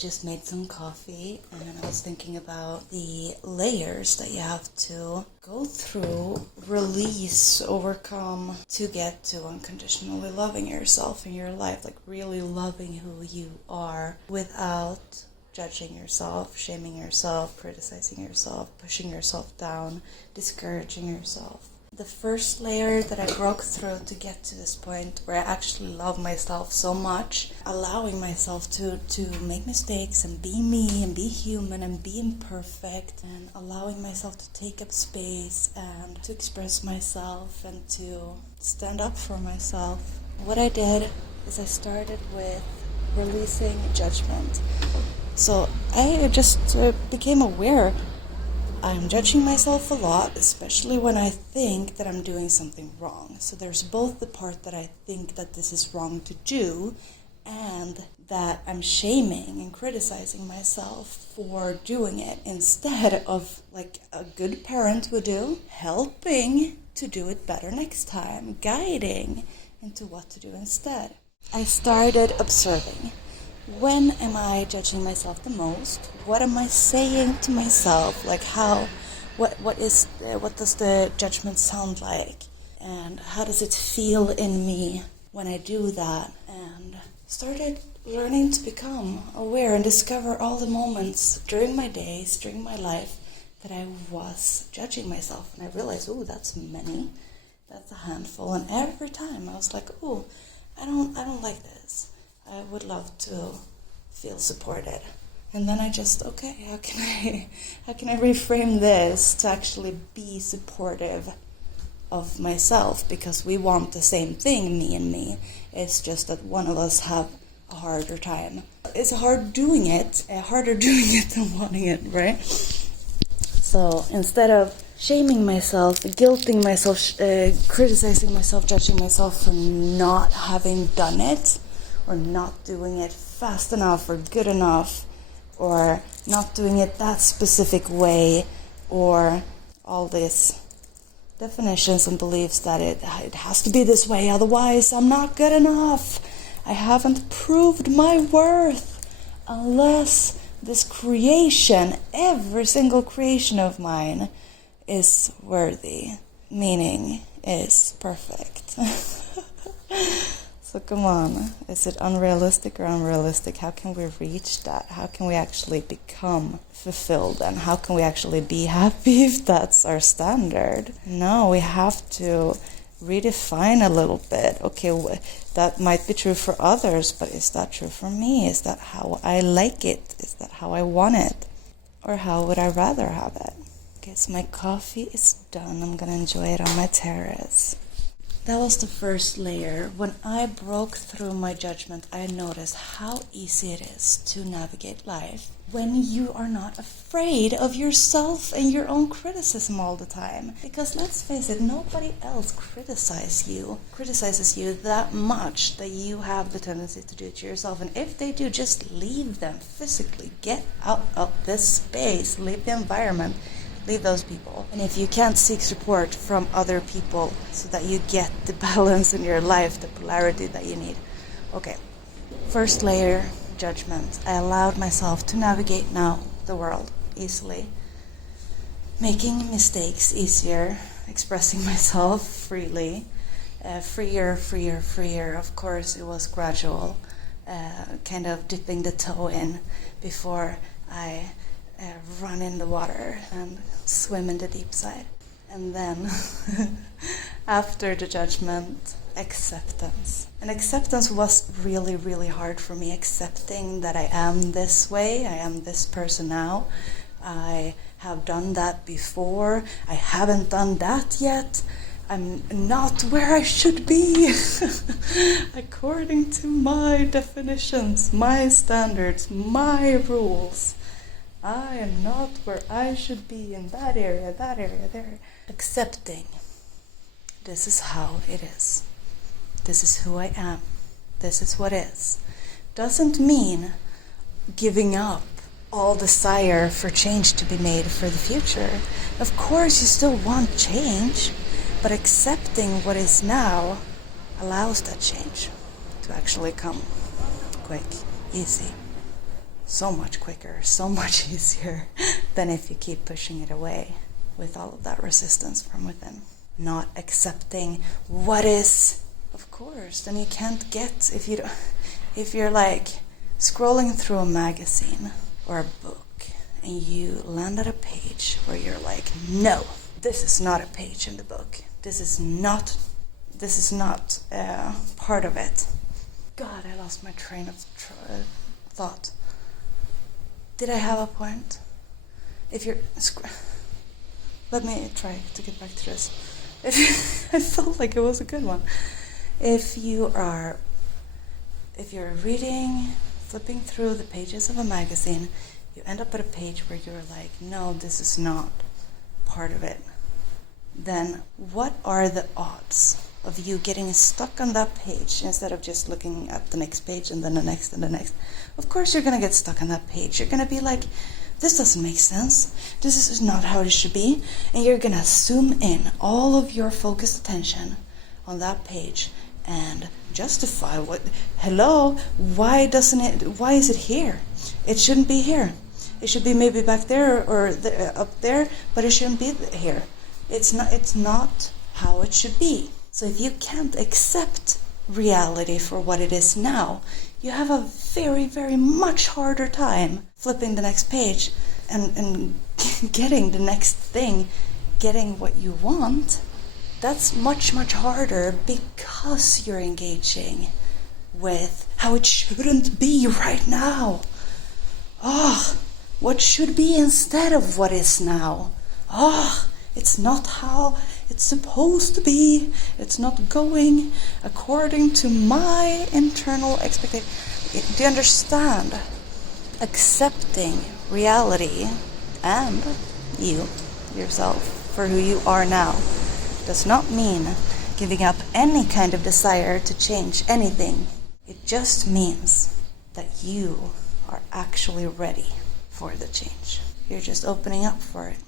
just made some coffee and I was thinking about the layers that you have to go through, release, overcome to get to unconditionally loving yourself in your life, like really loving who you are without judging yourself, shaming yourself, criticizing yourself, pushing yourself down, discouraging yourself. The first layer that I broke through to get to this point where I actually love myself so much, allowing myself to make mistakes and be me and be human and be imperfect, and allowing myself to take up space and to express myself and to stand up for myself. What I did is I started with releasing judgment. So I just became aware I'm judging myself a lot, especially when I think that I'm doing something wrong. So there's both the part that I think that this is wrong to do and that I'm shaming and criticizing myself for doing it instead of, like a good parent would do, helping to do it better next time, guiding into what to do instead. I started observing. When am I judging myself the most? What am I saying to myself? Like what does the judgment sound like? And how does it feel in me when I do that? And started learning to become aware and discover all the moments during my days, during my life, that I was judging myself. And I realized, that's many. That's a handful. And every time I was like, I don't like this. I would love to feel supported. And then I just, how can I reframe this to actually be supportive of myself? Because we want the same thing, me and me. It's just that one of us have a harder time. It's harder doing it than wanting it, right? So instead of shaming myself, guilting myself, criticizing myself, judging myself for not having done it, or not doing it fast enough or good enough, or not doing it that specific way, or all these definitions and beliefs that it has to be this way, otherwise I'm not good enough. I haven't proved my worth unless this creation, every single creation of mine, is worthy, meaning is perfect. So come on, is it unrealistic or unrealistic? How can we reach that? How can we actually become fulfilled? And how can we actually be happy if that's our standard? No, we have to redefine a little bit. Okay, that might be true for others, but is that true for me? Is that how I like it? Is that how I want it? Or how would I rather have it? Okay, so my coffee is done. I'm gonna enjoy it on my terrace. That was the first layer. When I broke through my judgment, I noticed how easy it is to navigate life when you are not afraid of yourself and your own criticism all the time. Because let's face it, nobody else criticizes you that much that you have the tendency to do it to yourself. And if they do, just leave them physically. Get out of this space, leave the environment. Leave those people. And if you can't seek support from other people so that you get the balance in your life, the polarity that you need. Okay, first layer, judgment. I allowed myself to navigate now the world easily. Making mistakes easier, expressing myself freely, freer. Of course, it was gradual, kind of dipping the toe in before I run in the water and swim in the deep side. And then after the judgment, acceptance. And acceptance was really, really hard for me, accepting that I am this way, I am this person now. I have done that before, I haven't done that yet. I'm not where I should be according to my definitions, my standards, my rules. I am not where I should be in that area, there. Accepting. This is how it is. This is who I am. This is what is. Doesn't mean giving up all desire for change to be made for the future. Of course, you still want change, but accepting what is now allows that change to actually come quick, easy. so much quicker, so much easier than if you keep pushing it away with all of that resistance from within. Not accepting what is, of course, then you can't get, if you're like scrolling through a magazine or a book and you land at a page where you're like, no, this is not a page in the book. This is not part of it. God, I lost my train of thought. Did I have a point? Let me try to get back to this. I felt like it was a good one. If you're reading, flipping through the pages of a magazine, you end up at a page where you're like, no, this is not part of it. Then what are the odds of you getting stuck on that page instead of just looking at the next page and then the next and the next? Of course you're going to get stuck on that page. You're going to be like, this doesn't make sense. This is not how it should be. And you're going to zoom in all of your focused attention on that page and justify why is it here? It shouldn't be here. It should be maybe back there or up there, but it shouldn't be here. It's not how it should be. So if you can't accept reality for what it is now, you have a very, very much harder time flipping the next page and getting the next thing, getting what you want. That's much, much harder because you're engaging with how it shouldn't be right now. What should be instead of what is now? It's not how it's supposed to be. It's not going according to my internal expectation. Do you understand? Accepting reality and yourself, for who you are now does not mean giving up any kind of desire to change anything. It just means that you are actually ready for the change. You're just opening up for it.